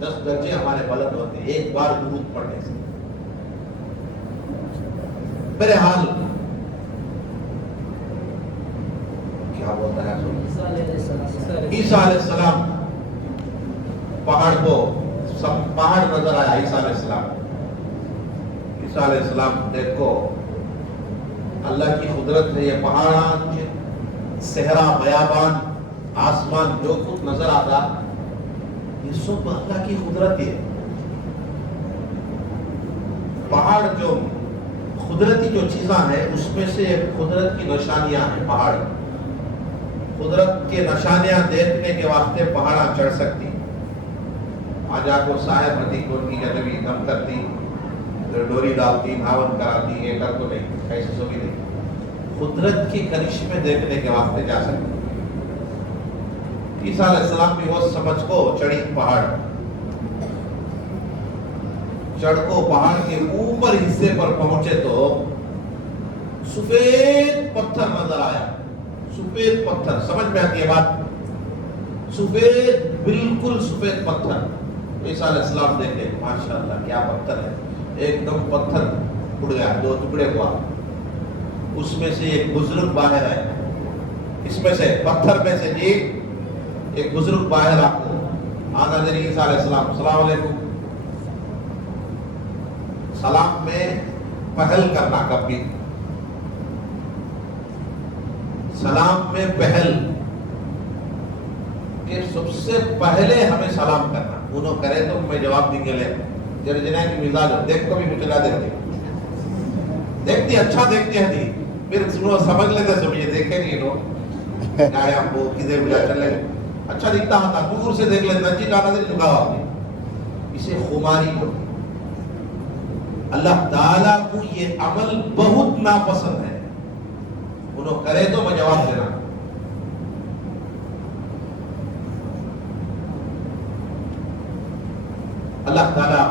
10 درجے ہمارے بلند ہوتے ہیں ایک بار درود پڑھنے سے. بہرحال کیا بولتا ہے عیسیٰ علیہ السلام پہاڑ نظر آیا. عیسیٰ علیہ السلام دیکھو اللہ کی قدرت ہے. یہ پہاڑ صحرا بیابان آسمان جو کچھ نظر آتا یہ سب اللہ کی قدرت ہے. پہاڑ جو قدرتی جو چیزاں ہیں اس میں سے قدرت کی نشانیاں ہیں. پہاڑ قدرت کے نشانیاں دیکھنے کے واسطے پہاڑاں چڑھ سکتی. آج آپ کو صاحب ہوتی کو ان کی جنبی دم کرتی ڈوری ڈالتی ناون کراتی یہ کر تو نہیں ایسی سو بھی نہیں. قدرت کی کرشمے دیکھنے کے واسطے جا سکتی. عیسیٰ علیہ السلام بھی وہ سمجھ کو چڑھی پہاڑ چڑھ کو پہاڑ کے اوپر حصے پر پہنچے تو سفید پتھر نظر آیا. سفید پتھر سمجھ میں آتی ہے بات. سفید بالکل سفید پتھر. عیسیٰ علیہ السلام دیکھے ماشاءاللہ کیا پتھر ہے. ایک دم پتھر اڑ گیا 2 ٹکڑے ہوا. اس میں سے ایک بزرگ باہر ہے. اس میں سے پتھر میں سے ایک بزرگ باہر آپ کو آنا دے. عیسیٰ علیہ السلام السلام علیکم. سلام میں پہل کرنا. کبھی سلام میں پہل کہ سب سے پہلے ہمیں سلام کرنا. انہوں کرے تو میں جواب دیں گے. لے جر جنہ کی مزاج ہو دیکھ کو بھی مچلا دیکھتی اچھا دیکھتے ہیں دی پھر سنو سمجھ لیتے سب یہ دیکھے نہیں لوگ گاڑی ہم کو کدھر ملا چلے اچھا دکھتا ہوتا دور سے دیکھ لیتے نچی جانا دے چکا ہوا. اسے خماری کو اللہ تعالیٰ کو یہ عمل بہت ناپسند ہے. انہوں کرے تو میں جواب دینا. اللہ تعالیٰ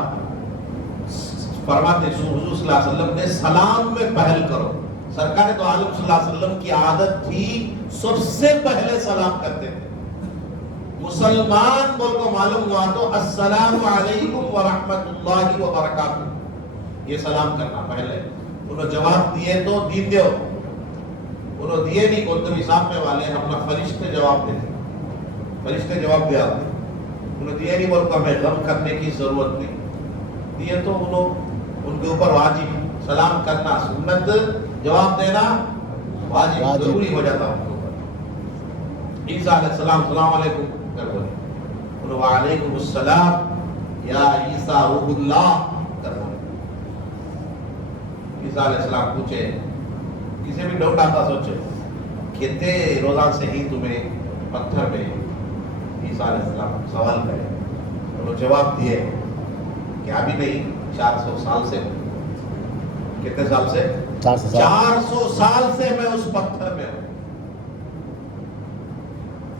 فرماتے حضور صلی اللہ علیہ وسلم نے سلام میں پہل کرو. سرکار تو عالم صلی اللہ علیہ وسلم کی عادت تھی سب سے پہلے سلام کرتے تھے. مسلمان بول کو معلوم ہوا تو السلام علیکم ورحمۃ اللہ وبرکاتہ یہ سلام کرنا پہلے. انہوں جواب دیے تو دین دیو. انہوں دیے نہیں کون تو حساب میں والے اپنا فرشتے جواب دیتے. فرشتے جواب دیا انہوں دیے نہیں بولتا ہمیں غم کرنے کی ضرورت نہیں. دیے تو انہوں ان کے اوپر واجب سلام کرنا سنت جواب دینا واجب ضروری ہو جاتا ان کے اوپر. عیسیٰ علیہ السلام السلام علیکم کر بولے. انہوں وعلیکم السلام یا عیسیٰ روح اللہ کر بولے. عیسیٰ علیہ السلام پوچھے کسی بھی ڈاؤٹ آتا سوچے کہتے روزان سے ہی تمہیں پتھر میں عیسیٰ علیہ السلام سوال کرے. انہوں جواب دیے کہ ابھی نہیں 400 سال سے. کتنے سال سے 400 سال سے میں اس پتھر میں ہوں.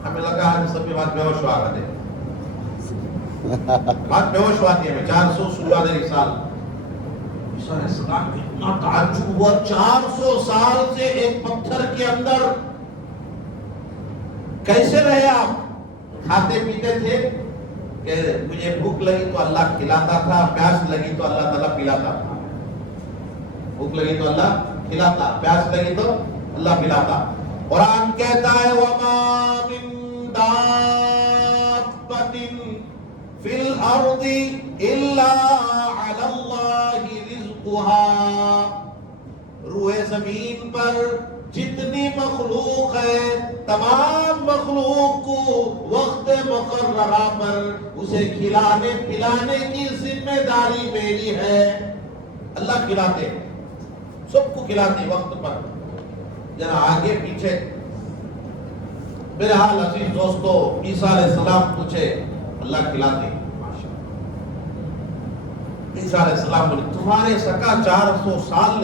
ہمیں لگا ہم سب کی بات بے ہوش ہوا کرتے بات بے ہوش ہوا ہے. 416 سال عیسیٰ علیہ السلام اتنا تعجب ہوا 400 سال سے ایک پتھر کے اندر کیسے رہے آپ. کھاتے پیتے تھے کہ مجھے بھوک لگی تو اللہ کھلاتا تھا پیاس لگی تو اللہ تعالیٰ پلاتا تھا. بھوک لگی تو اللہ کھلاتا پیاس لگی تو اللہ پلاتا. قرآن کہتا ہے وَمَا مِن دَابَّةٍ فِي الْأَرْضِ إِلَّا عَلَى اللَّهِ رِزْقُهَا. روح زمین پر جتنی مخلوق ہے تمام مخلوق کو وقت مقررہ پر اسے کھلانے پلانے کی ذمہ داری میری ہے. اللہ کھلاتے سب کو کھلاتے وقت پر. ذرا آگے پیچھے. بہرحال عزیز دوستو عیسیٰ علیہ السلام پوچھے اللہ کھلاتے. عیسیٰ علیہ السلام بولے تمہارے سکا 400 سال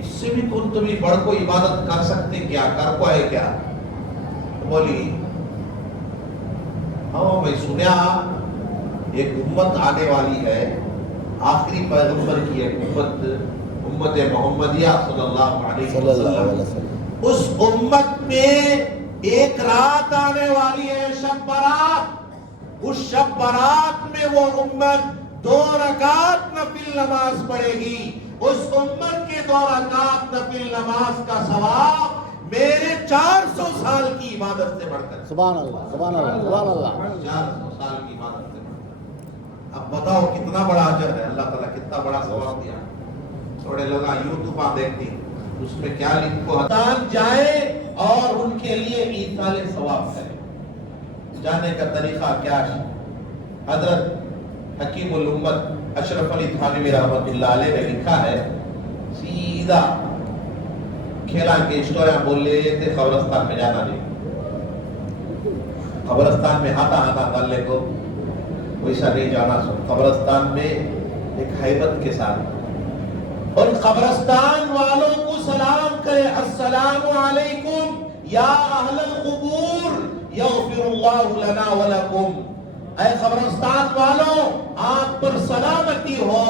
اس سے بھی تم بڑھ کو عبادت کر سکتے کیا کر کو ہے کیا. بولی ہاں میں سنیا ایک امت آنے والی ہے آخری پیغمبر کی ایک امت محمدیہ صلی اللہ علیہ وسلم. اس امت میں ایک رات آنے والی ہے شب برات. اس شب برات میں وہ امت 2 رکعت نفل نماز پڑھے گی، اس امت کے 2 رکعت نفل نماز کا ثواب میرے 400 سال کی عبادت سے بڑھ کر۔ سبحان اللہ سبحان اللہ سبحان اللہ۔ 400 سال کی عبادت سے بڑھ کر۔ اب بتاؤ کتنا بڑا اجر ہے، اللہ تعالیٰ کتنا بڑا ثواب دیا۔ تھوڑے لوگ یوٹیوب پر دیکھتے ہیں، اس میں کیا لکھو حتان جائے اور ان کے لیے ایصال ثواب کرے۔ جانے کا طریقہ کیا ہے؟ حضرت حکیم الامت اشرف علی تھانوی رحمۃ اللہ علیہ نے لکھا ہے، سیدھا کھیلا کے اسٹوریاں بول لے تھے قبرستان میں جانا نہیں، قبرستان میں ہاتھا ڈالنے کو ویسا نہیں جانا۔ سو قبرستان میں ایک حیبت کے ساتھ، اور قبرستان والوں کو سلام کرے، السلام علیکم یا اہل القبور یغفر اللہ لنا ولکم۔ اے قبرستان والوں، آپ پر سلامتی ہو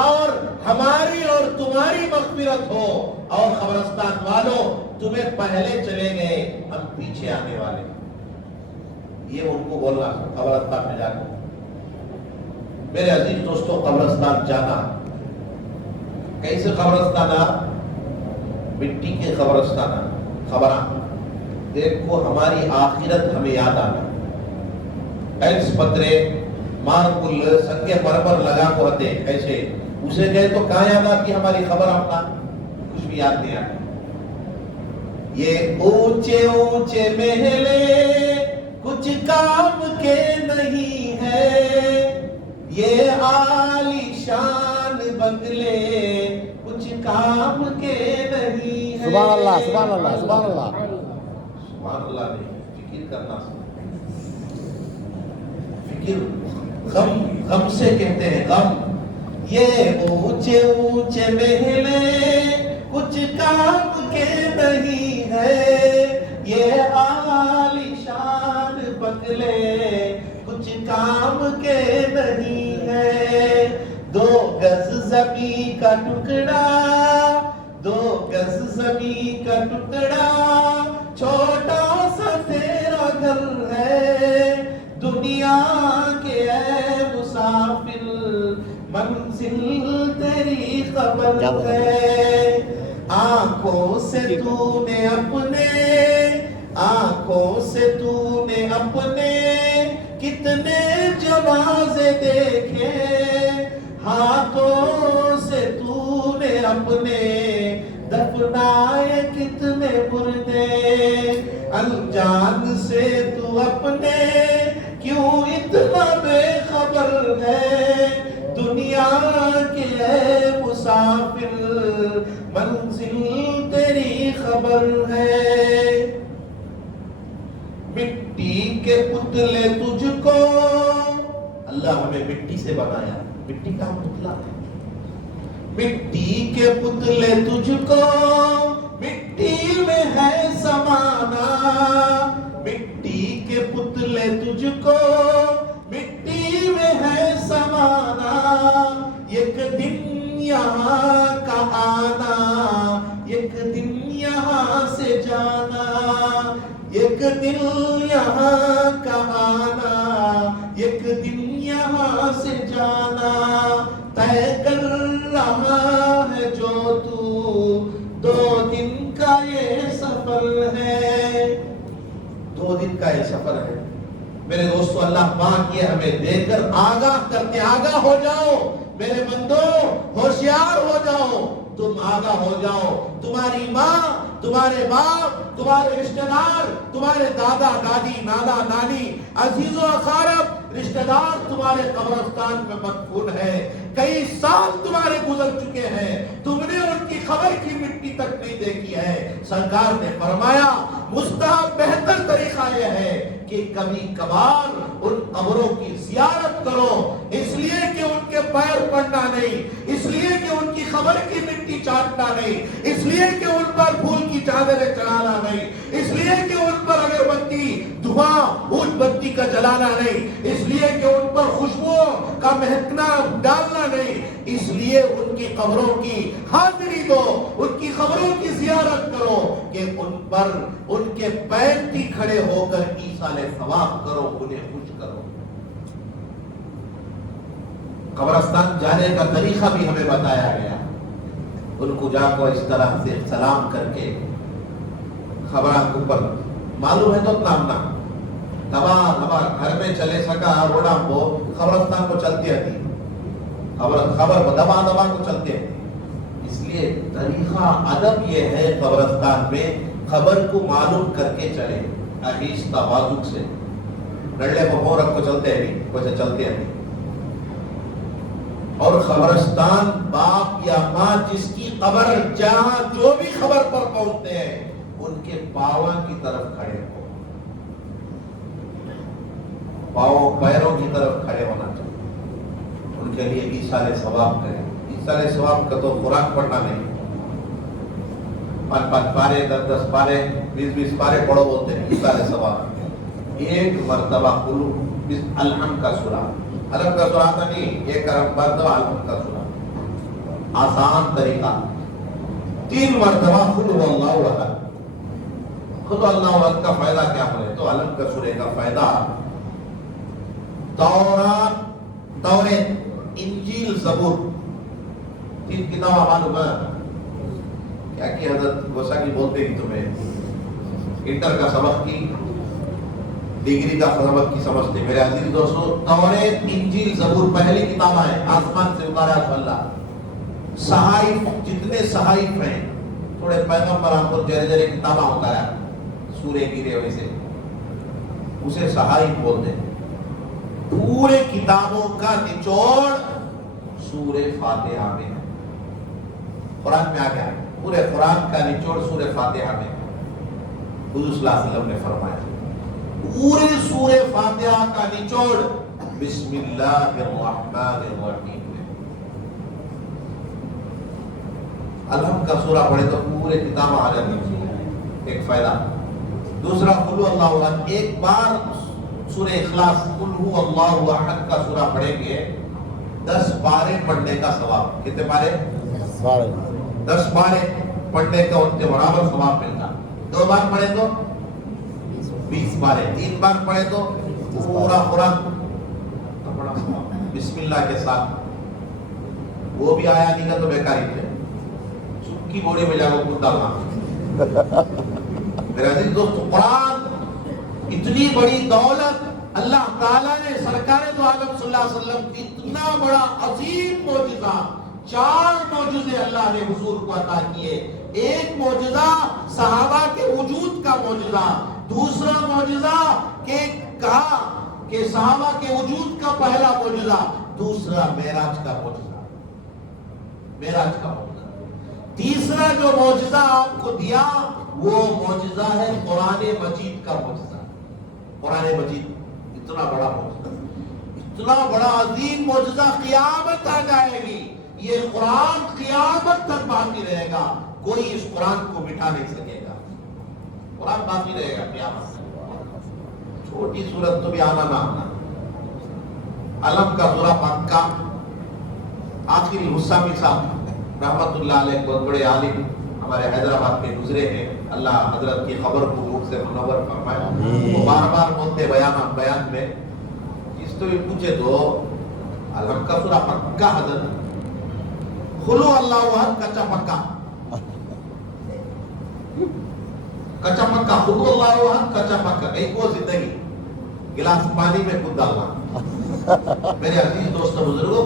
اور ہماری اور تمہاری مغفرت ہو، اور قبرستان والوں تمہیں پہلے چلے گئے، ہم پیچھے آنے والے۔ یہ ان کو بولنا قبرستان میں جانا۔ میرے عزیز دوستوں، قبرستان جانا کیسے؟ قبرستان مٹی کے قبرستان خبراں دیکھو، ہماری آخرت ہمیں یاد آنا۔ ایس پترے ماربل سنگے مرمر لگا کو ہوتے ایسے، اسے گئے تو کہاں یاد آتی ہماری خبر؟ اپنا کچھ بھی یاد نہیں آتی۔ یہ اونچے اونچے محلے کچھ کام کے نہیں ہے، یہ عالی شان بنگلے کچھ کام کے نہیں ہے۔ سبحان اللہ سبحان اللہ سبحان اللہ سبحان اللہ نہیں، فکر کرنا، فکر غم سے کہتے ہیں، غم۔ یہ اونچے اونچے محلے کچھ کام کے نہیں ہے، یہ عالی شان بنگلے کچھ کام کے نہیں ہے۔ 2 گز زمین کا ٹکڑا، 2 گز زمین کا ٹکڑا، چھوٹا سا تیرا گھر ہے، دنیا کے اے مسافر منزل تیری خبر ہے۔ آنکھوں سے تو نے اپنے، آنکھوں سے تو نے اپنے کتنے جنازے دیکھے، ہاتھوں سے تو نے اپنے دفنائے کتنے مردے، انجان سے تو اپنے کیوں اتنا بے خبر ہے، دنیا کے اے مسافر منزل تیری خبر ہے۔ مٹی کے پتلے تجھ کو، اللہ ہمیں مٹی سے بنایا، مٹی کا پتلا ہے، مٹی کے پتلے تجھ کو مٹی میں ہے سمانا، مٹی کے پتلے تجھ کو مٹی میں ہے سمانا، ایک دن یہاں کا آنا، ایک دن یہاں سے جانا، ایک دن یہاں کا آنا، ایک دن یہاں سے جانا، طے کر رہا ہے جو تو 2 دن کا یہ سفر ہے، 2 دن کا یہ سفر ہے۔ میرے دوستو، اللہ پاک یہ ہمیں دے کر آگاہ کرتے، آگاہ ہو جاؤ میرے بندو، ہوشیار ہو جاؤ، تم آگاہ ہو جاؤ، تمہاری ماں، تمہارے باپ، تمہارے رشتہ دار، تمہارے دادا دادی، نانا نانی، عزیز و اقارب رشتہ دار تمہارے قبرستان میں مدفون ہے، کئی سال تمہارے گزر چکے ہیں، تم نے ان کی خبر کی مٹی تک نہیں دیکھی ہے۔ سرکار نے فرمایا مستحب بہتر طریقہ یہ ہے کہ کبھی کبھار ان قبروں کی زیارت کرو، اس لیے کہ ان کے پیر پڑنا نہیں، اس لیے کہ ان کی خبر کی مٹی چاٹنا نہیں، اس لیے کہ ان پر پھول کی چادریں چڑھانا نہیں، اس لیے کہ ان پر اگربتی، دھواں، اونچ بتی کا جلانا نہیں، اس لیے کہ ان پر خوشبو کا مہکنا ڈالنا نہیں، اس لیے ان کی قبروں کی حاضری دو، ان کی قبروں کی زیارت کرو کہ ان پر ان کے پیر بھی کھڑے ہو کر ایصال ثواب کرو، انہیں خوش کرو۔ قبرستان جانے کا طریقہ بھی ہمیں بتایا گیا. ان کو جا کو اس طرح سے سلام کر کے خبراں کو پر معلوم ہے تو نامنا دبا گھر میں چلے سکا روڈا کو قبرستان کو چلتے ہیں خبر کو دبا کو چلتے ہیں. اس لیے طریقہ ادب یہ ہے قبرستان میں خبر کو معلوم کر کے چلے آہستہ بازوک سے. ڈنڈے کو رکھ کو چلتے ہیں نہیں ویسے چلتے ہیں. اور قبرستان باپ یا ماں جس کی قبر جہاں جو بھی خبر پر پہنچتے ہیں ان کے پاؤں کی طرف کھڑے ہو, پاؤں پیروں کی طرف کھڑے ہونا چاہیے. ان کے لیے ایصال ثواب کریں. ایصال ثواب کا تو قرآن پڑھنا نہیں, 5 پارے 10 پارے 20 پارے پڑھو بولتے ہیں ایصال ثواب. ایک مرتبہ قلو الحمد کا سورہ, الحمد کا سورہ آتا نہیں, ایک مرتبہ الحمد کا سورہ, آسان طریقہ. 3 مرتبہ قل هو اللہ احد. خود اللہ احد کا فائدہ کیا بولے تو الحمد کا سورہ کا فائدہ توریت, انجیل, زبور, 3 کتاب معلوم ہے کیا کہ حضرت غوثی بولتے ہیں تمہیں انٹر کا سبق کی ڈگری کا سبق کی سمجھتے. میرے عزیز دوستو, توریت, انجیل, زبور پہلی کتابیں ہیں آسمان سے اتارا اللہ. صحائف جتنے صحائف ہیں تھوڑے پیغمبران کو جرے کتابیں اتارا سورے گرے ویسے اسے صحائف بولتے ہیں. پورے کتابوں کا نچوڑ سورہ فاتحہ میں ہے. قرآن میں آ گیا پورے قرآن کا نچوڑ سورہ فاتحہ میں. حضور صلی اللہ علیہ وسلم نے فرمایا پورے سورہ فاتحہ کا نچوڑ بسم اللہ الرحمن الرحیم میں. الحمد کا سورہ پڑھے تو پورے کتاب آ جاتی ہے, ایک فائدہ. دوسرا قل اللہ احد, ایک بار سورہ اخلاص قل هو اللہ احد کا سورہ پڑھیں گے 10 پارے پڑھنے کا ثواب. کتنے پارے؟ 10 پارے پڑھنے کا ان کے برابر ثواب ملتا. 2 بار پڑھے تو 20 پارے, 3 بار پڑھے تو پورا قرآن بسم اللہ کے ساتھ. وہ بھی آیا نہیں گا تو بیکاری تھے, کی بوڑی میں جا کو خود ڈالنا. میرے عزیز دوست, قرآن اتنی بڑی دولت اللہ تعالیٰ نے سرکار دو عالم صلی اللہ علیہ وسلم کی اتنا بڑا عظیم معجزہ, 4 معجزے اللہ نے حضور کو عطا کیے. ایک معجزہ صحابہ کے وجود کا معجزہ, دوسرا معجزہ کہ کہا کہ صحابہ کے وجود کا پہلا معجزہ, دوسرا معراج کا معجزہ, معراج کا معجزہ. تیسرا جو معجزہ آپ کو دیا وہ معجزہ ہے قرآن مجید کا معجزہ. قرآن مجید اتنا بڑا معجزہ, اتنا بڑا عظیم معجزہ, قیامت آ جائے گی یہ قرآن قیامت تک باقی رہے گا. کوئی اس قرآن کو مٹا نہیں سکے گا. قرآن باقی رہے گا قیامت تک. چھوٹی سورت تو بھی آنا نہ آنا. علم کا سورہ پکا. آخری حسامی صاحب رحمت اللہ علیہ بہت بڑے عالم ہمارے حیدرآباد میں گزرے ہیں, اللہ حضرت کی خبر کو روح سے منور فرمائے. وہ بار بار بولتے بیان میں اس تو بھی پوچھے تو علم کا سورہ پکا حضرت خلو اللہ احد کچا پکا, کچا پکا خلو اللہ احد کچا پکا. ایک وہ زندگی گلاس پانی میں خود ڈالنا. میرے عزیز دوستوں بزرگوں,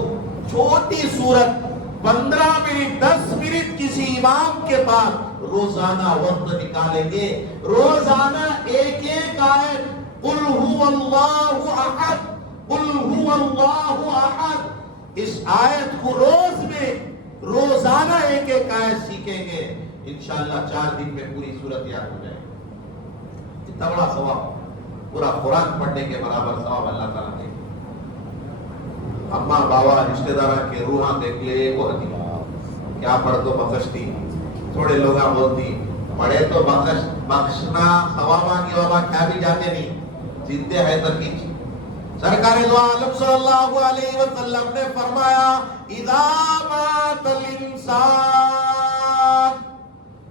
چھوٹی صورت 15 منٹ 10 منٹ کسی امام کے پاس روزانہ وقت نکالیں گے, روزانہ ایک آیت قل هو اللہ احد, قل هو اللہ احد, اس آیت کو روزانہ ایک آیت سیکھیں گے, انشاءاللہ 4 دن میں پوری صورت یاد ہو جائے. اتنا بڑا ثواب, پورا قرآن پڑھنے کے برابر ثواب اللہ تعالیٰ دے. اماں بابا رشتہ دارہ کے روحاں دیکھ لے وہ کیا پڑھ تو بخشتی. تھوڑے لوگ بولتی پڑھے تو بخشنا ثوابہ کی وابا کیا بھی جاتے نہیں, زندے ہے ترکیج. سرکار دو عالم صلی اللہ علیہ وسلم نے فرمایا اذا مات الانسان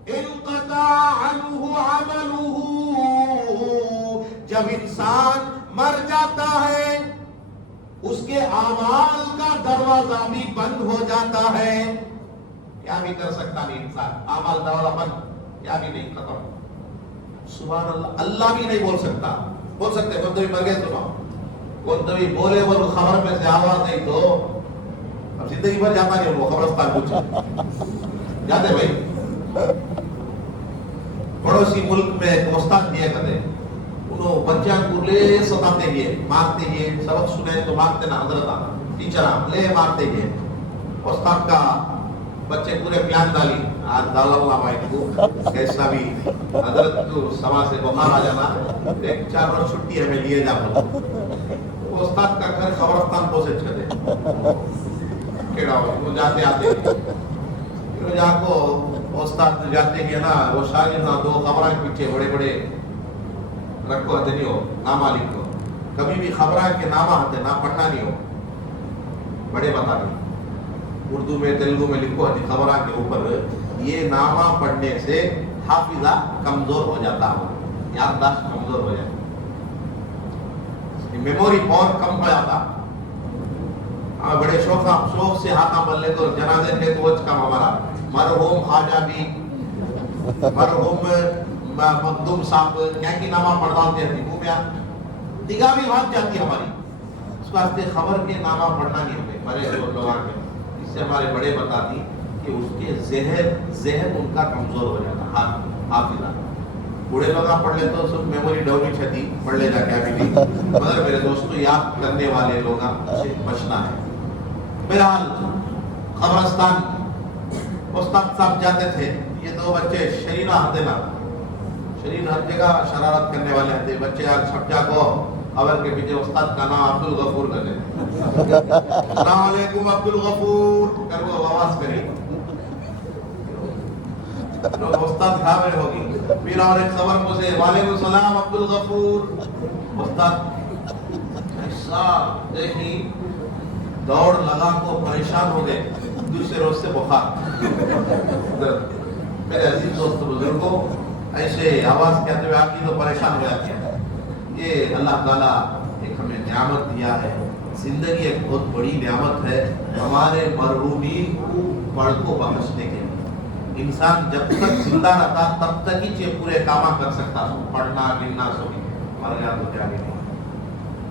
انقطع عنہ عملہ, جب انسان مر جاتا ہے اس کے اعمال کا دروازہ بھی بند ہو جاتا ہے. کیا بھی کر سکتا نہیں انسان, اعمال دروازہ بند, کیا بھی نہیں, ختم. سبحان اللہ. اللہ بھی نہیں بول سکتا. بول سکتے کون تو بھی مر گئے, سنو کون تو بھی بولے وہ خبر میں سے آواز نہیں تو اب زندگی بھر جاتا نہیں وہ قبرستان کچھ جاتے بھائی. پڑوسی ملک میں ایک استاد دیا کرتے, انہوں بچہ کو لے ستاتے گئے, مارتے گئے, سبق سنے تو مارتے نا حضرت ٹیچر لے مارتے گئے. استاد کا بچے پورے پلان ڈالی, آج ڈالا اللہ بھائی کو کیسا بھی حضرت کو سما سے بخار آ جانا, ایک 4 روز چھٹی ہمیں لیے جا بولا. استاد کا گھر قبرستان کو سے چھتے کیڑا ہو, وہ جاتے آتے پھر جا کو استاد جاتے ہیں نا, وہ شاگرد نہ 2 خبراں کے پیچھے بڑے بڑے رکھو ہتے نہیں ہو, نامہ لکھو, کبھی بھی خبراں کے نامہ ہتے نہ پڑھنا نہیں ہو, بڑے بتا دیں اردو میں تیلگو میں لکھو ہتے خبراں کے اوپر. یہ نامہ پڑھنے سے حافظہ کمزور ہو جاتا ہے, یادداشت کمزور ہو جاتا, میموری پاور کم ہو جاتا. بڑے شوق سے ہاتھاں بن لے تو جنازے پہ کوچ کم ہمارا مرحوم خواجہ بھی, مرحوم مخدوم صاحب کیا کی نامہ پڑھتا ہوتے ہیں گھومیا نگاہ بھی بھاگ جاتی ہے ہماری. اس واسطے خبر کے نامہ پڑھنا نہیں ہوتے بڑے لوگوں کے. اس سے ہمارے بڑے بتاتی کہ اس کے ذہن ان کا کمزور ہو جاتا, حافظہ. بوڑھے لوگ پڑھ لے تو صرف میموری ڈاؤن ہی چھتی پڑھ لے جا کیا بھی, مگر میرے دوستوں یاد کرنے والے لوگ سے بچنا ہے. بہرحال قبرستان استاد صاحب جاتے تھے, یہ 2 بچے شرینہ ہتے نا, شرین ہر جگہ شرارت کرنے والے تھے بچے. آج چھپچا کو خبر کے پیچھے استاد کا نام عبد الغفور کر لیتے, السلام علیکم عبد الغفور کر وہ آواز کرے, استاد گھابرے ہوگی. پھر اور ایک خبر کو سے وعلیکم السلام عبد الغفور. استاد ایسا دیکھی دوڑ لگا کو پریشان ہو گئے, دوسرے روز سے بخار. میرے عزیز دوست بزرگوں, ایسے آواز کہتے ہوئے آپ کی تو پریشان ہو جاتی ہے. یہ اللہ تعالیٰ ایک ہمیں نعمت دیا ہے, زندگی ایک بہت بڑی نعمت ہے ہمارے مرحومین کو پڑھ کو بخشنے کے لیے. انسان جب تک زندہ رہتا تب تک ہی پورے کام کر سکتا, پڑھنا گننا سو مر گیا تو کیا نہیں,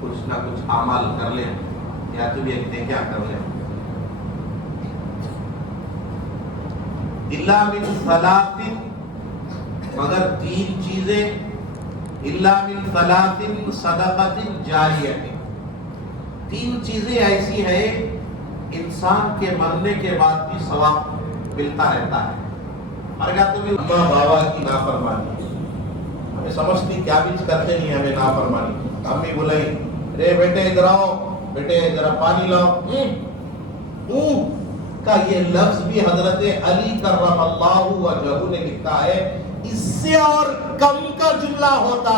کچھ نہ کچھ اعمال کر لیں یا تو بھی ایک نیکیاں کر لیں. الا من ثلاث, مگر 3 چیزیں, الا من ثلاث صدقۃ جاریہ, 3 چیزیں ایسی ہیں انسان کے مرنے کے بعد بھی ثواب ملتا رہتا ہے. مر گیا تو بھی اماں بابا کی نافرمانی, ہمیں سمجھتی کیا بھی کرتے نہیں ہمیں نافرمانی. امی بلائی رے بیٹے ادھر آؤ, بیٹے ذرا پانی لاؤ, کا یہ لفظ بھی حضرت علی کرم اللہ وجہہ نے لکھا ہے. اس سے اور کم کا جملہ ہوتا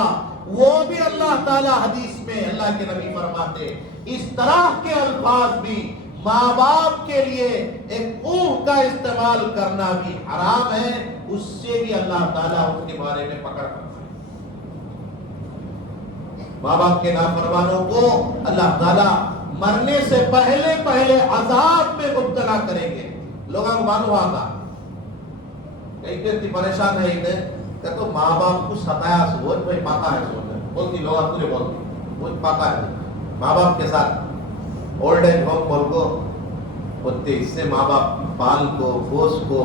وہ بھی اللہ تعالی حدیث میں اللہ کے نبی فرماتے, اس طرح کے الفاظ بھی ماں باپ کے لیے ایک اوہ کا استعمال کرنا بھی حرام ہے. اس سے بھی اللہ تعالیٰ ان کے بارے میں پکڑ کرتا ہے. ماں باپ کے نافرمانوں کو اللہ تعالیٰ مرنے سے پہلے عذاب میں مبتلا کریں گے. لوگوں کو معلوم ہوا تھا کہیں اتنی پریشان ہے کہ تو ماں باپ کو ستایا سو بھائی پاتا ہے سو بولتی لوگ پورے بولتی وہ پاتا ہے ماں باپ کے ساتھ اولڈ ایج ہوم بول کو ہوتے, اس سے ماں باپ پال کو گوشت کو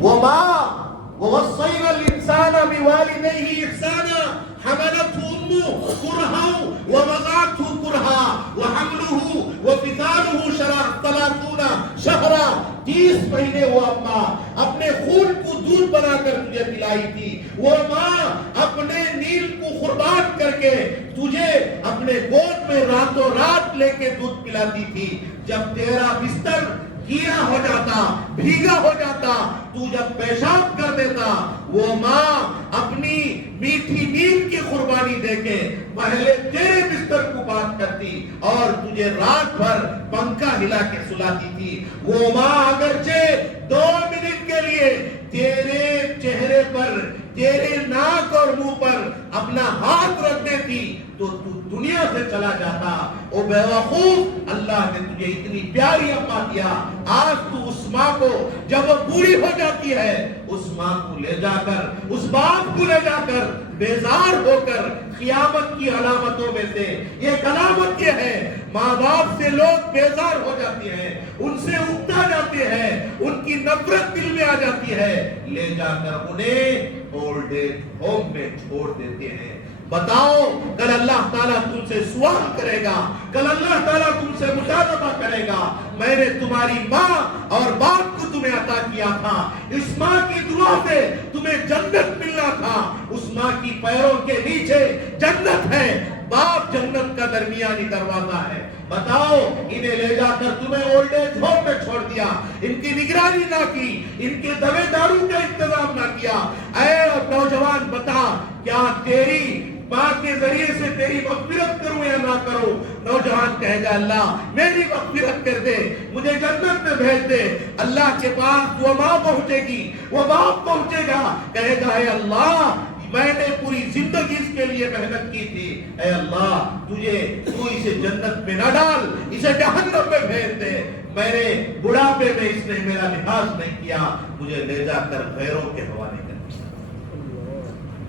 وہ ماں ووصينا الإنسان بوالديه إحسانا حملته أمه كرها ووضعته كرها وحمله وفصاله 30 شهرا 30 مہینے وہ ماں اپنے خون کو دودھ بنا کر تجھے پلائی تھی. وہ ماں اپنے نیل کو قربان کر کے تجھے اپنے گود میں راتوں رات لے کے دودھ پلاتی تھی. جب تیرا بستر گیلا ہو جاتا, بھیگا ہو جاتا, تو جب پیشاب کر دیتا, وہ ماں اپنی میٹھی نیند کی قربانی دے کے پہلے تیرے بستر کو بات کرتی اور تجھے رات بھر پنکھا ہلا کے سلاتی تھی. وہ ماں اگرچہ 2 منٹ کے لیے تیرے چہرے پر تیرے ناک اور منہ پر اپنا ہاتھ رکھ دیتی تو تو دنیا سے چلا جاتا. او بے وقوف, اللہ نے تجھے اتنی پیاری اماں دیا, آج تو اس ماں کو جب وہ بوڑھی ہو جاتی ہے, اس ماں کو لے جا کر, اس باپ کو لے جا کر بیزار ہو کر, قیامت کی علامتوں میں سے ایک علامت یہ ہے, ماں باپ سے لوگ بیزار ہو جاتے ہیں, ان سے اکتا جاتے ہیں, ان کی نفرت دل میں آ جاتی ہے, لے جا کر انہیں اولڈ ایج ہوم میں چھوڑ دیتے ہیں. بتاؤ, کل اللہ تعالیٰ تم سے سوال کرے گا, کل اللہ تعالیٰ تم سے مطالبہ کرے گا, میں نے تمہاری ماں اور باپ کو تمہیں عطا کیا تھا, اس ماں کی دعا سے تمہیں جنت ملنا تھا, اس ماں کی پیروں کے نیچے جنت ہے, باپ جنت کا درمیانی دروازہ ہے. بتاؤ, انہیں لے جا کر تمہیں اولڈ ایج ہوم میں چھوڑ دیا, ان کی نگرانی نہ کی, ان کے دوا دارو کا انتظام نہ کیا. اے نوجوان بتا, کیا تیری ماں کے ذریعے سے تیری مغفرت کروں یا نہ کروں؟ نوجوان کہے گا, اللہ میری مغفرت کر دے, مجھے جنت میں بھیج دے. اللہ کے پاس وہ ماں پہنچے گی, وہ باپ پہنچے گا, کہے گا, اے اللہ میں نے پوری زندگی اس کے لیے محنت کی تھی, اے اللہ تو اسے جنت میں نہ ڈال, اسے جہنم میں بھیج دے. میں نے بڑھاپے میں اس نے میرا لحاظ نہیں کیا, مجھے لے جا کر غیروں کے حوالے کر دیا,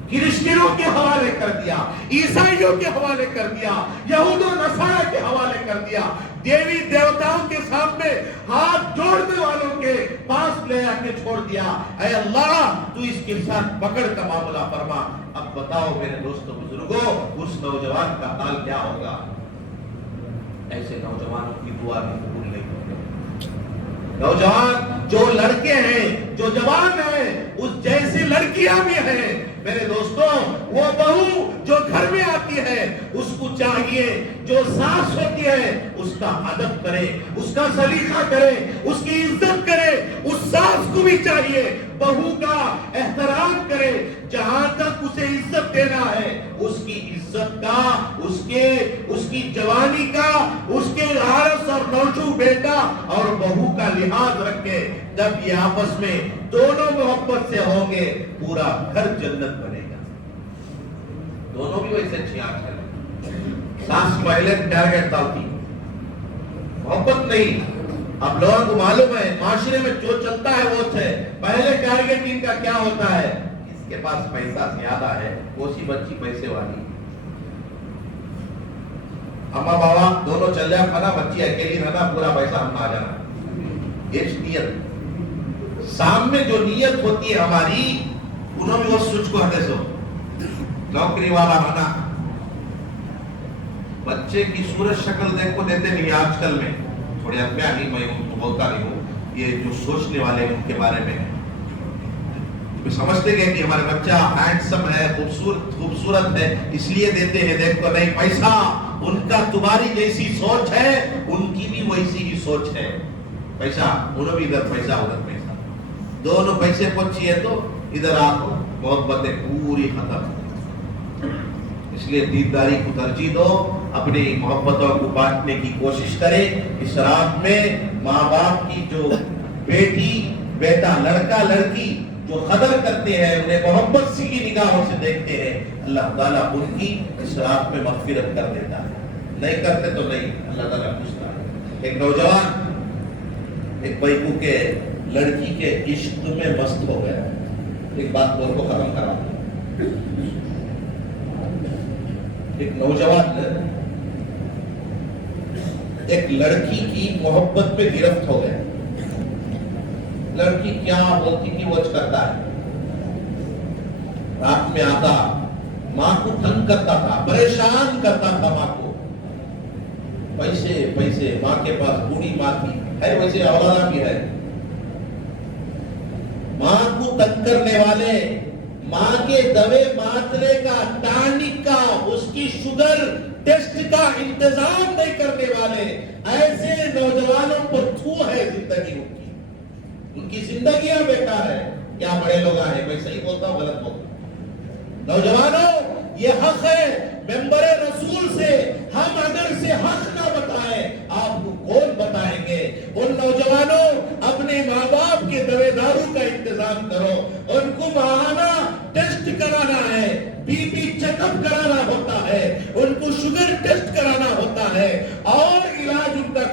کرسچنوں کے حوالے کر دیا, عیسائیوں کے حوالے کر دیا, یہود و نصارہ کے حوالے کر دیا, دیوی دیوتاؤں کے سامنے ہاتھ جوڑنے والوں کے پاس لے آ کے چھوڑ دیا. اے اللہ تو اس کے ساتھ پکڑ کا معاملہ فرما. اب بتاؤ میرے دوستو بزرگوں, اس نوجوان کا حال کیا ہوگا؟ ایسے نوجوانوں کی دعا بھی قبول نہیں ہوگی. نوجوان جو لڑکے ہیں, جو جوان ہیں, اس جیسی لڑکیاں بھی ہیں. میرے دوستوں, وہ بہو جو گھر میں آتی ہے, اس کو چاہیے جو ساس ہوتی ہے اس کا ادب کرے, اس کا سلیقہ کرے, اس کی عزت کرے. اس ساس کو بھی چاہیے بہو کا احترام کرے, جہاں تک اسے عزت دینا ہے اس کی عزت کا, اس کی جوانی کا, اس کے عارض اور نوجو بیٹا اور بہو کا لحاظ رکھے. جب یہ آپس میں دونوں محبت سے ہوں گے, پورا گھر جنت بنے گا. دونوں بھی ویسے چھیاں چلے. ساس پہلے ٹارگٹ ڈالتی, محبت نہیں. اب لوگوں کو معلوم ہے معاشرے میں جو چلتا ہے وہ ہے, پہلے ٹارگٹ ان کا کیا ہوتا ہے, اس کے پاس پیسہ زیادہ ہے, وہ سی بچی پیسے والی, اما بابا دونوں چل جائے, کھانا بچی اکیلی رہنا, پورا پیسہ ہم آ جانا. یہ نیت سامنے جو نیت ہوتی ہے ہماری, انہوں نے وہ سوچ کو ہٹے سو نوکری والا ہونا. بچے کی صورت شکل دیکھو دیتے نہیں آج کل میں, تھوڑے اتبیا نہیں, میں ان کو بولتا نہیں ہوں, یہ جو سوچنے والے ان کے بارے میں سمجھتے گئے کہ ہمارے بچہ ہینڈسم ہے, خوبصورت ہے, اس لیے دیتے ہیں. دیکھو نہیں, پیسہ ان کا تمہاری جیسی سوچ ہے, ان کی بھی ویسی ہی سوچ ہے. پیسہ انہوں بھی ادھر پیسہ ادھر پیسہ, دونوں پیسے پہنچی ہے تو ادھر آو, محبتیں پوری ختم. اس لیے دینداری کو ترجیح دو, اپنی محبتوں کو بانٹنے کی کوشش کرے. اس رات میں ماں باپ کی جو بیٹی بیٹا لڑکا لڑکی جو قدر کرتے ہیں, انہیں محبت سی کی نگاہوں سے دیکھتے ہیں, اللہ تعالیٰ ان کی اس رات میں مغفرت کر دیتا ہے. نہیں کرتے تو نہیں, اللہ تعالیٰ پوچھتا ہے. ایک نوجوان ایک بیکو کے لڑکی کے عشق میں مست ہو گیا. ایک بات بول کو ختم کرا. ایک نوجوان ایک لڑکی کی محبت میں گرفت ہو گیا. لڑکی کیا بولتی تھی وہ کرتا ہے, رات میں آتا, ماں کو تنگ کرتا تھا, پریشان کرتا تھا ماں کو. پیسے پیسے, ماں کے پاس بوڑھی ماں تھی, ہے ویسے اولادہ بھی ہے. ماں کو تنگ کرنے والے, ماں کے دوے ماترے کا, ٹانک کا, اس کی شوگر ٹیسٹ کا انتظام نہیں کرنے والے, ایسے نوجوانوں پر تھو ہے زندگی ان کی زندگیاں بیکار ہے. کیا بڑے لوگ ہیں, میں صحیح بولتا ہوں غلط بولتا ہوں؟ نوجوانوں, یہ حق ہے ممبر رسول سے, ہم اگر سے حق نہ بتائیں آپ کو کون بتائیں گے؟ ان نوجوانوں اپنے ماں باپ کے دوے دارو کا انتظام کرو, ان کو ماہانہ ٹیسٹ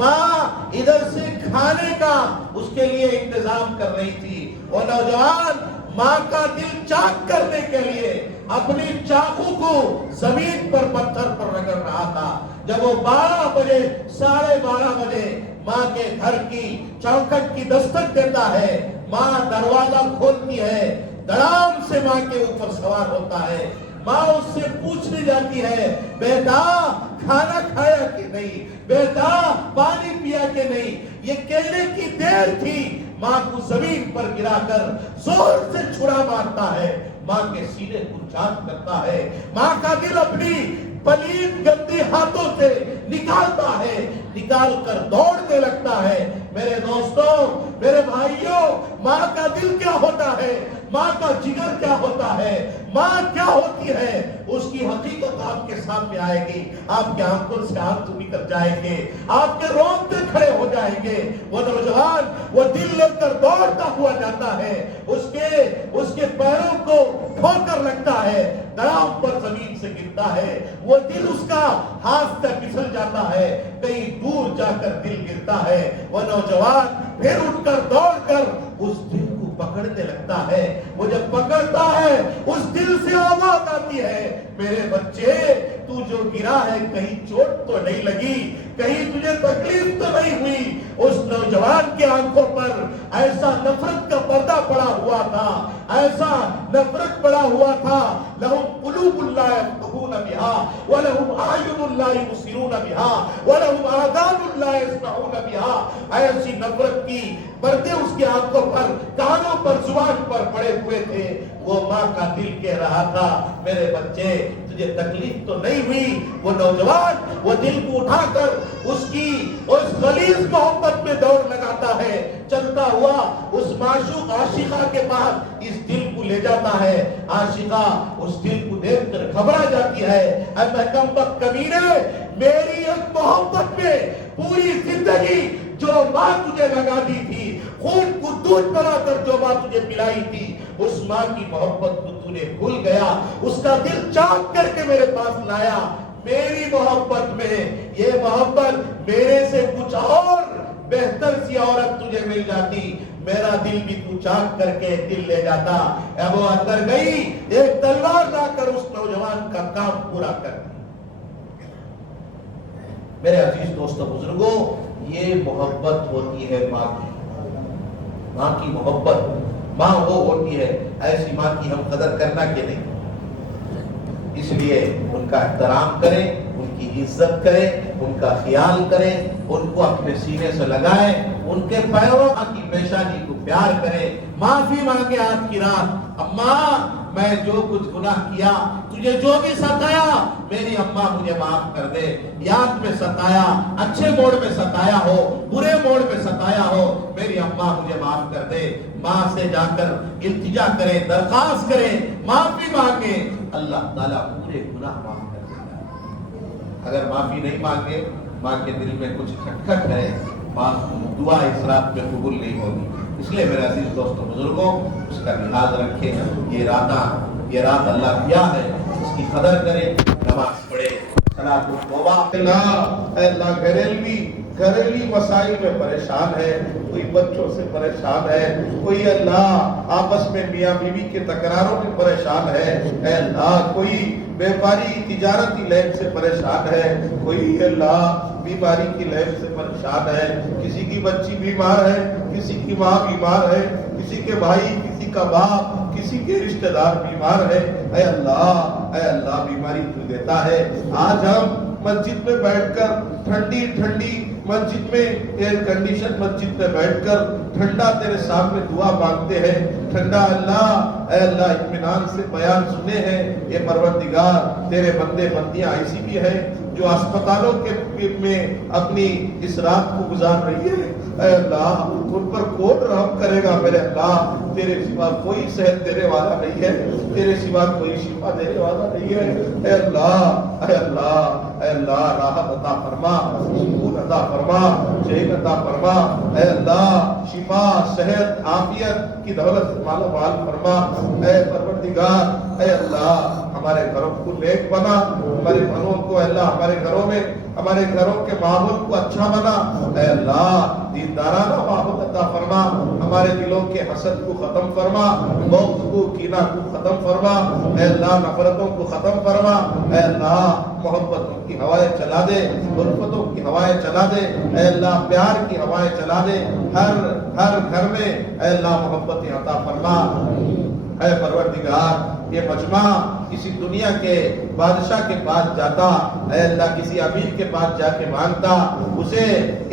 ماں ادھر سے کھانے کا اس کے لیے انتظام کر رہی تھی. وہ نوجوان ماں کا دل چاک کرنے کے لیے اپنی چاقو کو زمین پر پتھر پر رگڑ رہا تھا. جب وہ 12 بجے 12:30 بجے ماں کے گھر کی چوکھٹ کی دستک دیتا ہے, ماں دروازہ کھولتی ہے, دڑام سے ماں کے اوپر سوار ہوتا ہے. ماں اس سے پوچھنے جاتی ہے, بیٹا کھانا کھایا کہ نہیں, بیٹا پانی پیا کہ نہیں. یہ کہنے کی دیر تھی, ماں کو زمین پر گرا کر زور سے چھڑا مارتا ہے, ماں کے سینے کو چاک کرتا ہے, ماں کا دل اپنی پلید گندی ہاتھوں سے نکالتا ہے, نکال کر دوڑنے لگتا ہے. میرے دوستوں, میرے بھائیوں, ماں کا دل کیا ہوتا ہے, ماں کا جگر کیا ہوتا ہے, ماں کیا ہوتی ہے, اس کی حقیقت آپ کے سامنے آئے گی. آپ کے آنکھوں سے آنسو نکل جائیں گے, آپ کے رونگٹے کھڑے ہو جائیں گے. وہ نوجوان وہ دل لے کر دوڑتا ہوا جاتا ہے, اس کے پیروں کو ٹھوکر لگتا ہے, دڑام پر زمین سے گرتا ہے. وہ دل اس کا ہاتھ سے پھسل جاتا ہے, کہیں دور جا کر دل گرتا ہے. وہ نوجوان پھر اٹھ کر دوڑ کر اس دل کو پکڑنے لگتا ہے. وہ جب پکڑتا ہے اس دل سے آواز آتی ہے, میرے بچے تو جو گرا ہے کہیں چوٹ تو نہیں لگی, کہیں تجھے تکلیف تو نہیں ہوئی. اس نوجوان کے آنکھوں پر ایسا نفرت کا پردہ پڑا ہوا تھا, ایسا نفرت پڑا ہوا تھا. لہم قلوب لا یفقہون بہا ولہم اعین لا یبصرون بہا ولہم آذان لا یسمعون بہا. ایسی نفرت کی پردے اس کی آنکھوں پر, کانوں پر, زبان پر پڑے ہوئے تھے. وہ ماں کا دل کہہ رہا تھا, میرے بچے تجھے تکلیف تو نہیں ہوئی. وہ نوجوان وہ دل کو اٹھا کر اس غلیظ محبت میں دوڑ لگاتا ہے, چلتا ہوا اس معشوق عاشقہ کے پاس اس دل کو لے جاتا ہے. عاشقہ اس دل کو دیکھ کر گھبرا جاتی ہے, اے کمبخت کمینے, میری ایک محبت میں پوری زندگی جو ماں تجھے لگا دی تھی, خون کو دودھ بنا کر جو ماں تجھے پلائی تھی, اس ماں کی محبت کو تو نے بھول گیا, اس کا دل چاک کر کے میرے پاس لایا. میری محبت میں یہ محبت میرے سے کچھ اور بہتر سی عورت تجھے مل جاتی, میرا دل بھی تو چاک کر کے دل لے جاتا. اب وہ اندر گئی, ایک تلوار لا کر اس نوجوان کا کام پورا کر دیا. میرے عزیز دوستو بزرگوں, یہ محبت ہوتی ہے ماں کی. ماں کی محبت, ماں وہ ہوتی ہے, ایسی ماں کی ہم قدر کرنا کہ نہیں. اس لیے ان کا احترام کریں, ان کی عزت کریں, ان کا خیال کریں, ان کو اپنے سینے سے لگائیں, ان کے پیروں کی پیشانی کو پیار کریں. معافی مانگے آج کی رات, اماں میں جو کچھ گناہ کیا, تجھے جو بھی ستایا, میری اماں مجھے معاف کر دے. یاد میں ستایا, اچھے موڑ میں ستایا ہو, برے موڑ میں ستایا ہو, میری اماں مجھے معاف کر دے. ماں سے جا کر التجا کرے, درخواست کرے, معافی مانگے, اللہ تعالیٰ پورے گناہ معاف کر دے گا. اگر معافی نہیں مانگے, ماں کے دل میں کچھ کھٹکھٹ ہے, دعا اس رات میں قبول نہیں ہوگی. اس لیے میرے عزیز دوستوں بزرگوں, اس کا لحاظ رکھیں. یہ رات اللہ دیا ہے, اس کی قدر کریں, نماز پڑھیں, صلاۃ التوبہ. اللہ گھریلو مسائل میں پریشان ہے, کوئی بچوں سے پریشان ہے, کوئی اللہ آپس میں میاں بیوی کے تکراروں میں پریشان ہے, اے اللہ کوئی بیپاری تجارتی لین سے پریشان ہے, کوئی اللہ بیماری کی لین سے پریشان ہے, کسی کی بچی بیمار ہے, کسی کی ماں بیمار ہے, کسی کے بھائی, کسی کا باپ, کسی کے رشتہ دار بیمار ہے. اے اللہ بیماری تو دیتا ہے. آج ہم مسجد میں بیٹھ کر ٹھنڈی مسجد میں, ایئر کنڈیشن مسجد میں بیٹھ کر ٹھنڈا تیرے سامنے دعا مانگتے ہیں. ٹھنڈا اے اللہ اطمینان سے بیان سنے ہیں. یہ پروردگار تیرے بندے بندیاں ایسی بھی ہیں جو اسپتالوں کے میں اپنی اس رات کو گزار رہی ہے. اے اللہ ان پر کون رحم کرے گا. میرے اللہ تیرے سوا کوئی صحت دینے والا نہیں ہے, تیرے سوا کوئی شفا دینے والا نہیں ہے. اے اللہ راحت عطا فرما, سکون عطا فرما, چین عطا فرما. اے اللہ شفا, صحت, عافیت کی دولت مالا مال فرما. اے پروردگار, اے اللہ ہمارے گھروں کو نیک بنا, ہمارے گھروں کو اللہ ہمارے گھروں میں ہمارے گھروں کے ماحول کو اچھا بنا، اے اللہ دیندارانہ ماحول عطا فرما، ہمارے دلوں کے حسد کو ختم فرما، بغض کو کینہ کو ختم فرما، اے اللہ نفرتوں کو ختم فرما، اے اللہ محبتوں کی ہوائیں چلا دے، الفتوں کی ہوائیں چلا دے، اے اللہ پیار کی ہوائیں چلا دے، ہر گھر میں اے اللہ محبتیں عطا فرما۔ اے پروردگار یہ مجمع کسی دنیا کے بادشاہ کے پاس جاتا، اے اللہ کسی امیر کے پاس جا کے مانگتا، اسے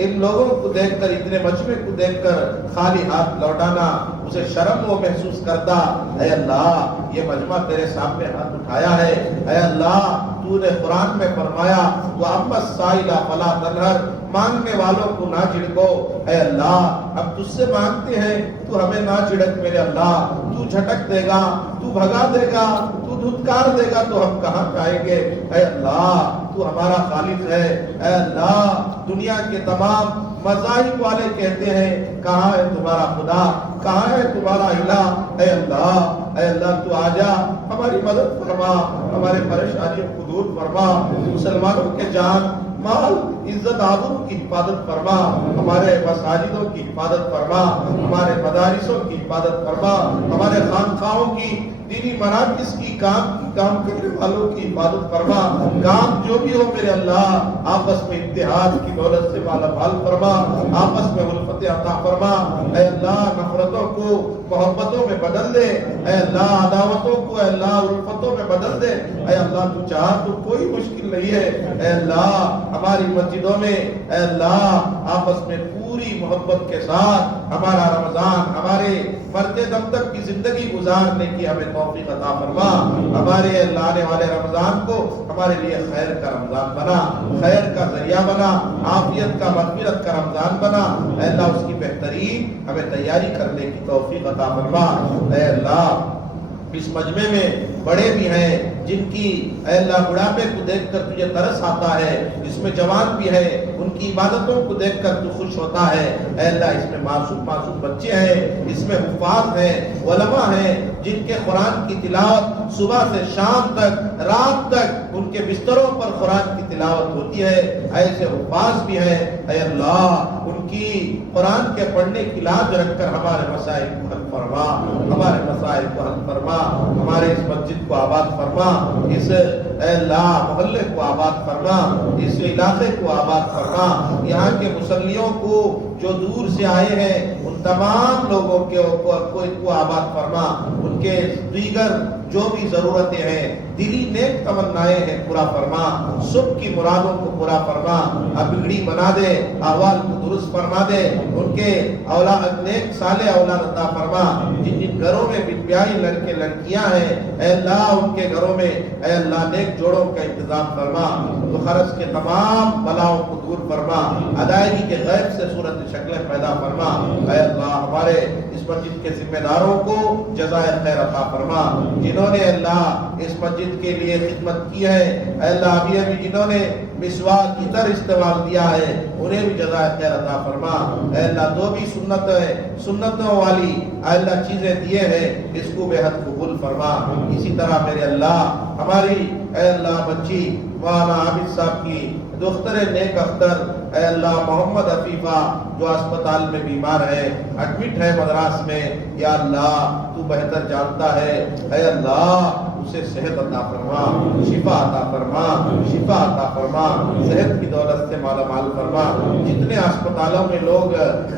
ان لوگوں کو دیکھ کر، اتنے مجمع کو دیکھ کر خالی ہاتھ لوٹانا اسے شرم وہ محسوس کرتا۔ اے اللہ یہ مجمع تیرے سامنے ہاتھ اٹھایا ہے، اے اللہ تو نے قرآن میں فرمایا وَأَمَّا السَّائِلَ فَلَا تَنْهَرْ، مانگنے والوں کو نہ جھڑکو۔ اے اللہ ہم تجھ سے مانگتے ہیں تو ہمیں نہ جھڑک میرے اللہ، تو جھٹک دے گا، تو بھگا دے گا، تو دھتکار دے گا تو ہم کہاں جائیں گے؟ اے اللہ تو ہمارا خالق ہے۔ اے اللہ دنیا کے تمام مذاہب والے کہتے ہیں کہاں ہے تمہارا خدا، کہاں ہے تمہارا الہ؟ اے اللہ تو آجا ہماری مدد فرما، ہمارے پریشانیوں کو دور فرما، مسلمانوں کے جان مال عزت آبرو کی حفاظت فرما، ہمارے مساجدوں کی حفاظت فرما، ہمارے مدارسوں کی حفاظت فرما، ہمارے خانقاہوں کی دینی مراکز کی کام کرنے والوں کی حفاظت فرما۔ کام جو بھی ہو میرے اللہ آپس میں اتحاد کی دولت سے مالا مال فرما، آپس میں الفت عطا فرما۔ اے اللہ نفرتوں کو محبتوں میں بدل دے، اے اللہ عداوتوں کو اے اللہ الفتوں میں بدل دے۔ اے اللہ تو چاہ تو کوئی مشکل نہیں ہے۔ اے اللہ ہماری مسجدوں میں اے اللہ آپس میں پوری محبت کے ساتھ ہمارا رمضان ہمارے مرتے دم تک کی زندگی گزارنے کی ہمیں توفیق عطا فرما۔ ہمارے اللہ آنے والے رمضان کو ہمارے لیے خیر کا رمضان بنا، خیر کا ذریعہ بنا، عافیت کا مغفرت کا رمضان بنا۔ اے اللہ اس کی بہترین ہمیں تیاری کرنے کی توفیق عطا فرما۔ اے اللہ اس مجمع میں بڑے بھی ہیں جن کی اے اللہ بڑھاپے کو دیکھ کر تجھے ترس آتا ہے، اس میں جوان بھی ہے ان کی عبادتوں کو دیکھ کر تو خوش ہوتا ہے۔ اے اللہ اس میں معصوم بچے ہیں، اس میں حفاظ ہیں، علماء ہیں جن کے قرآن کی تلاوت صبح سے شام تک رات تک ان کے بستروں پر قرآن کی تلاوت ہوتی ہے، ایسے حفاظ بھی ہیں۔ اے اللہ ان کی قرآن کے پڑھنے کی لاج رکھ کر ہمارے مسائل کو حل فرما، ہمارے مسائل کو حل فرما، ہمارے اس مسجد کو آباد فرما، اس اے اللہ محلے کو آباد فرما، اس علاقے کو آباد فرما، یہاں کے مسلیوں کو جو دور سے آئے ہیں ان تمام لوگوں کو آباد فرما، ان کے دیگر جو بھی ضرورتیں ہیں دلی نیک تمنائیں ہیں پورا فرما، سب کی مرادوں کو پورا فرما، بگڑی بنا دے، احوال کو درست فرما دے، ان کے اولاد نیک صالح اولاد عطا فرما، جن جن گھروں میں بیائی لڑکے لڑکیاں ہیں اے اللہ ان کے گھروں میں اے اللہ نیک جوڑوں کا انتظام فرما، تو خرچ کے تمام بلاؤں کو دور فرما، ادائیگی کے غیب سے صورت شکلیں پیدا فرما۔ اے اللہ ہمارے اس مسجد کے ذمہ داروں کو جزائے خیر عطا فرما، جنہوں نے اللہ اس مسجد کے لیے خدمت کی ہے، اے اللہ ابھی جنہوں نے مسواک عطر استعمال دیا ہے انہیں بھی جزائے خیر عطا فرما۔ اے اللہ جو بھی سنتوں والی اے اللہ چیزیں دیے ہیں اس کو بے حد قبول فرما۔ اسی طرح میرے اللہ ہماری اے اللہ بچی مولانا عابد صاحب کی دختر نیک اختر اے اللہ محمد عفیفہ جو اسپتال میں بیمار ہے، ایڈمٹ ہے مدراس میں، یا اللہ تو بہتر جانتا ہے، اے اللہ اسے صحت عطا فرما، شفا عطا فرما، شفا عطا فرما، صحت کی دولت سے مالا مال فرما، جتنے اسپتالوں میں لوگ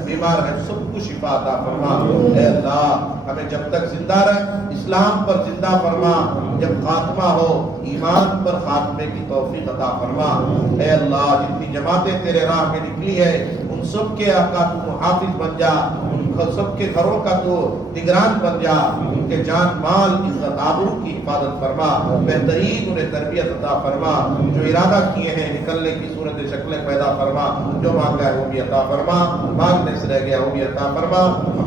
بیمار ہیں سب کو شفا عطا فرما۔ اے اللہ ہمیں جب تک زندہ رکھ، اسلام پر زندہ فرما، جب خاتمہ ہو ایمان پر خاتمے کی توفیق عطا فرما۔ اے اللہ جتنی جماعتیں تیرے راہ میں نکلی ہے ان سب کے آقا تو محافظ بن جا، ان سب کے گھروں کا تو نگران بن جا، ان کے جان مال عزت آبرو کی حفاظت فرما، بہترین انہیں تربیت عطا فرما، جو ارادہ کیے ہیں نکلنے کی صورت شکلیں پیدا فرما، جو مانگا ہے وہ بھی عطا فرما، مانگنے سے رہ گیا وہ بھی عطا فرما۔